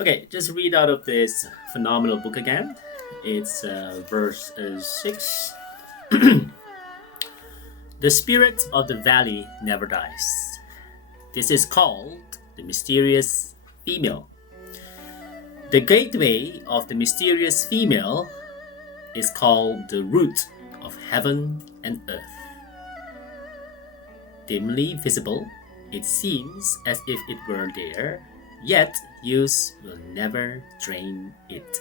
Okay, just read out of this phenomenal book again. It's verse 6. The spirit of the valley never dies. This is called the mysterious female. The gateway of the mysterious female is called the root of heaven and earth. Dimly visible, it seems as if it were there, yet use will never drain it.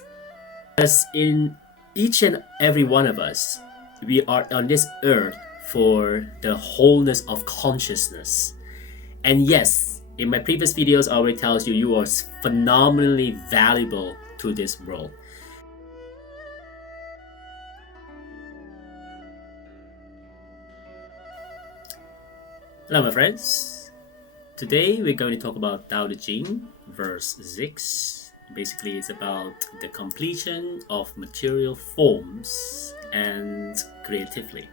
Because in each and every one of us, we are on this earth for the wholeness of consciousness. And yes, in my previous videos, I already tells you you are phenomenally valuable to this world. Hello, my friends. Today we're going to talk about Tao Te Ching, verse 6. Basically, it's about the completion of material forms and creatively.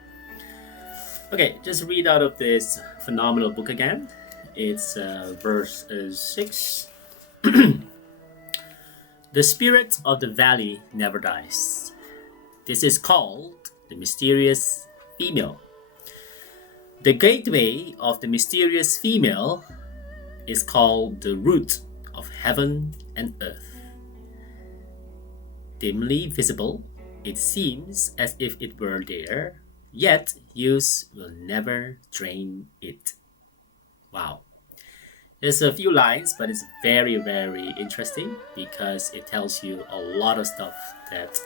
Okay, just read out of this phenomenal book again. It's verse 6. The spirit of the valley never dies. This is called the mysterious female. The gateway of the mysterious female is called the root of heaven and earth. Dimly visible, it seems as if it were there, yet use will never drain it. Wow. There's a few lines, but it's very, very interesting because it tells you a lot of stuff that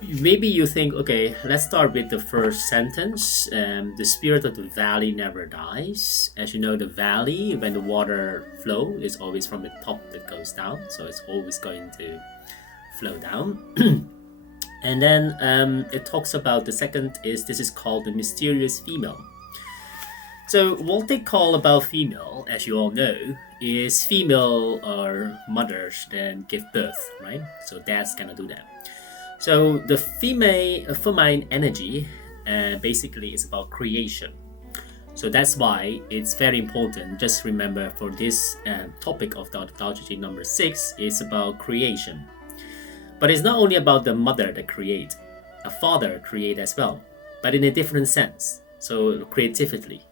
maybe you think, okay, let's start with the first sentence. The spirit of the valley never dies. As you know, the valley, when the water flow, is always from the top that goes down. So it's always going to flow down. And then it talks about the second is this is called the mysterious female. So what they call about female, as you all know, is female or mothers then give birth, right? So dads cannot do that. So the feminine energy basically is about creation. So that's why it's very important. Just remember for this topic of Tao Te Ching number 6 is about creation. But it's not only about the mother that create, a father create as well, but in a different sense. So creatively.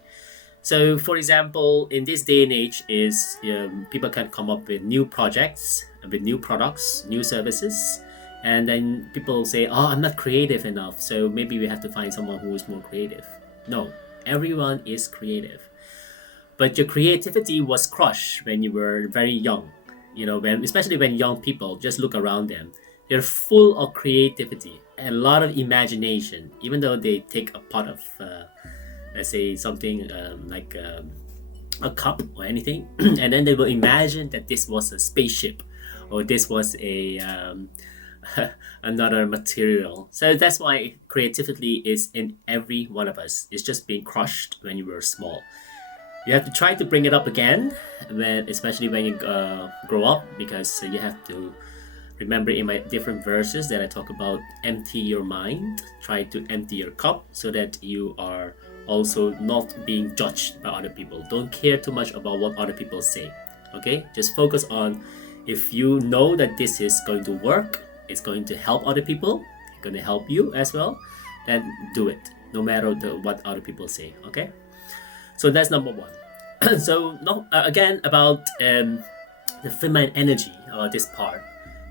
So for example, in this day and age is people can come up with new projects, with new products, new services. And then people say, oh, I'm not creative enough, so maybe we have to find someone who is more creative. No, everyone is creative. But your creativity was crushed when you were very young. You know, especially when young people, just look around them. They're full of creativity and a lot of imagination, even though they take a pot of, let's say, something like a cup or anything, and then they will imagine that this was a spaceship or this was a another material. So that's why creativity is in every one of us. It's just being crushed when you were small. You have to try to bring it up again, especially when you grow up, because you have to remember in my different verses that I talk about empty your mind, try to empty your cup so that you are also not being judged by other people. Don't care too much about what other people say. Okay, just focus on if you know that this is going to work, it's going to help other people, it's going to help you as well, then do it, no matter what other people say. Okay, so that's number one. So again about the feminine energy about this part,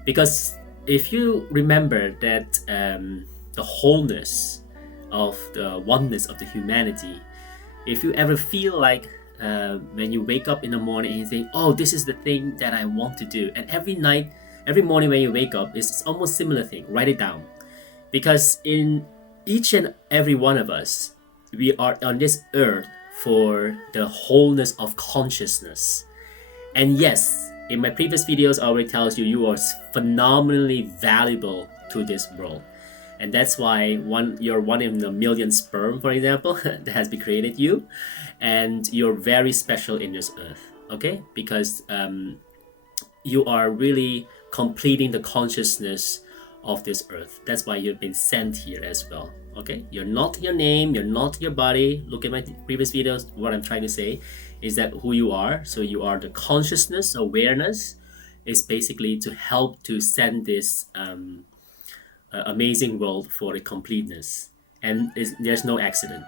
because if you remember that the wholeness of the oneness of the humanity, if you ever feel like when you wake up in the morning and you think, oh, this is the thing that I want to do, and every morning when you wake up, it's almost similar thing. Write it down, because in each and every one of us, we are on this earth for the wholeness of consciousness. And yes, in my previous videos, I already tells you you are phenomenally valuable to this world. And that's why you're one in a million sperm, for example, that has been created you, and you're very special in this earth. Okay, because you are really completing the consciousness of this earth. That's why you've been sent here as well. Okay, you're not your name, you're not your body. Look at my previous videos. What I'm trying to say is that who you are. So you are the consciousness, awareness, is basically to help to send this amazing world for the completeness. And there's no accident.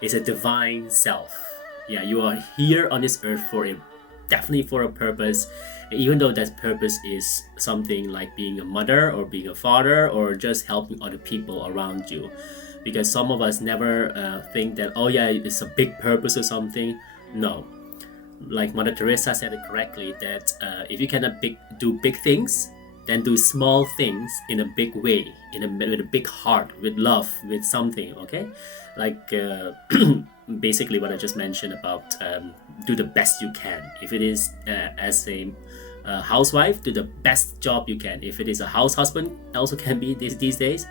It's a divine self. Yeah, you are here on this earth for definitely for a purpose, even though that purpose is something like being a mother or being a father or just helping other people around you. Because some of us never think that, oh yeah, it's a big purpose or something. No, like Mother Teresa said it correctly, that if you cannot do big things, then do small things in a big way, with a big heart, with love, with something. Okay, like basically what I just mentioned about do the best you can. If it is as a housewife, do the best job you can. If it is a house husband, also can be these days.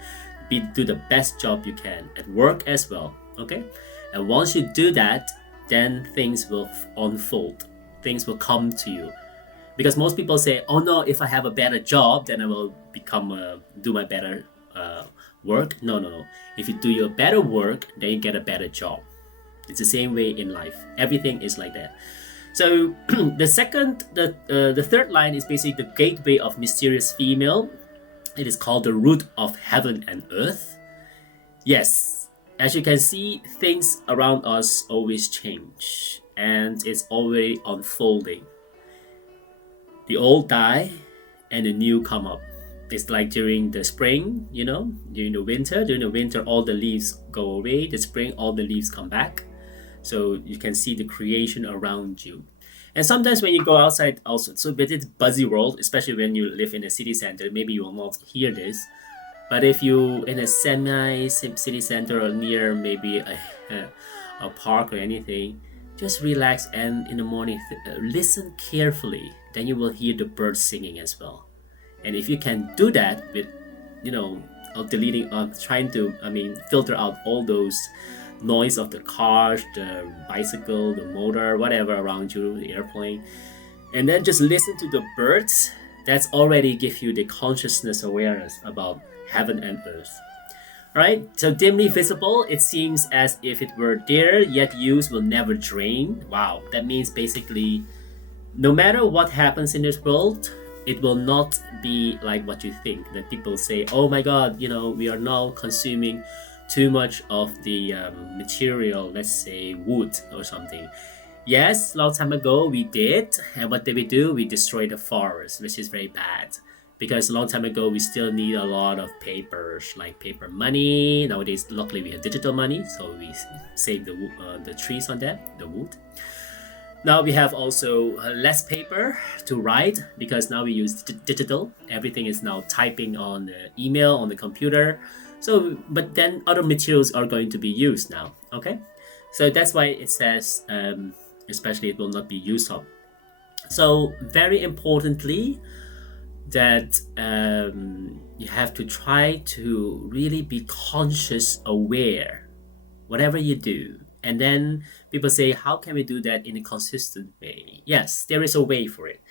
Do the best job you can at work as well. Okay, and once you do that, then things will unfold. Things will come to you. Because most people say, oh no, if I have a better job, then I will do my better work. No, no, no. If you do your better work, then you get a better job. It's the same way in life. Everything is like that. So the third line is basically the gateway of mysterious female. It is called the root of heaven and earth. Yes, as you can see, things around us always change, and it's already unfolding. The old die and the new come up. It's like during the spring, during the winter, all the leaves go away. The spring, all the leaves come back. So you can see the creation around you. And sometimes when you go outside also, so with this busy world, especially when you live in a city center, maybe you will not hear this. But if you in a semi-city center or near maybe a park or anything, just relax and in the morning listen carefully. Then you will hear the birds singing as well. And if you can do that with, trying to filter out all those noise of the cars, the bicycle, the motor, whatever around you, the airplane, and then just listen to the birds, that's already give you the consciousness awareness about heaven and earth. Right? So dimly visible, it seems as if it were there, yet use will never drain. Wow, that means basically no matter what happens in this world, it will not be like what you think. That people say, oh my god, we are now consuming too much of the material, let's say wood or something. Yes, long time ago we did. And what did we do? We destroyed the forest, which is very bad. Because a long time ago, we still need a lot of papers, like paper money. Nowadays, luckily, we have digital money, so we save the trees on that, the wood. Now we have also less paper to write because now we use digital. Everything is now typing on the email, on the computer. So, but then other materials are going to be used now, okay? So that's why it says, especially it will not be used up. So very importantly, that you have to try to really be conscious, aware, whatever you do. And then people say, how can we do that in a consistent way? Yes, there is a way for it.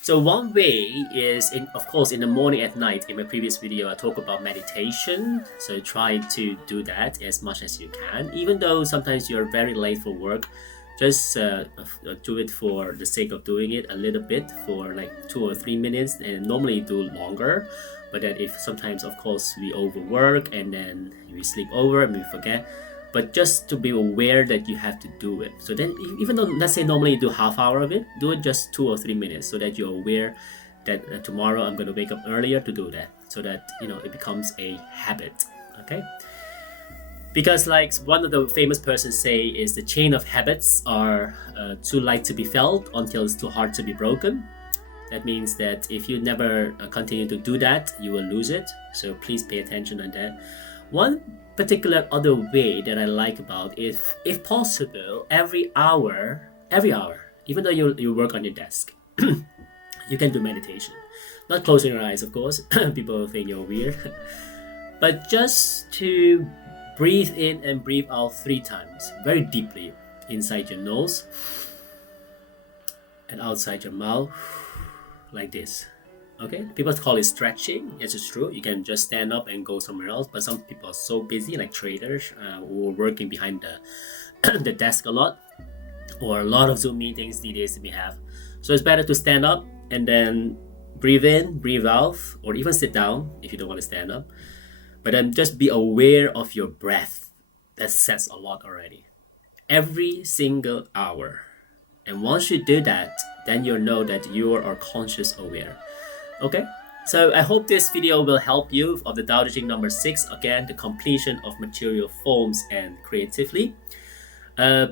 So one way is, of course, in the morning, at night. In my previous video, I talk about meditation. So try to do that as much as you can. Even though sometimes you're very late for work, just do it for the sake of doing it a little bit for like 2 or 3 minutes, and normally do longer. But then if sometimes, of course, we overwork and then we sleep over and we forget. But just to be aware that you have to do it. So then even though, let's say normally you do half hour of it, do it just 2 or 3 minutes so that you're aware that tomorrow I'm going to wake up earlier to do that. So that, it becomes a habit. Okay? Because like one of the famous persons say is the chain of habits are too light to be felt until it's too hard to be broken. That means that if you never continue to do that, you will lose it. So please pay attention on that. One particular other way that I like about, if possible, every hour, even though you work on your desk, you can do meditation. Not closing your eyes, of course. People will think you're weird. But just to breathe in and breathe out 3 times, very deeply, inside your nose and outside your mouth, like this. Okay, people call it stretching. Yes, it's true. You can just stand up and go somewhere else. But some people are so busy, like traders who are working behind the desk a lot, or a lot of Zoom meetings these days we have. So it's better to stand up and then breathe in, breathe out, or even sit down if you don't want to stand up. But then just be aware of your breath. That says a lot already. Every single hour. And once you do that, then you'll know that you are conscious aware. Okay? So I hope this video will help you of the Tao Te Ching number 6. Again, the completion of material forms and creatively.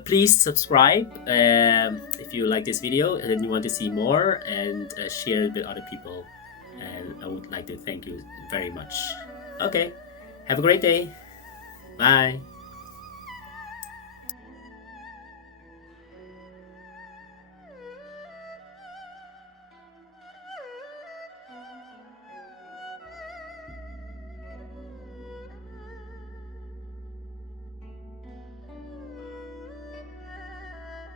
Please subscribe if you like this video and you want to see more, and share it with other people. And I would like to thank you very much. Okay, have a great day. Bye.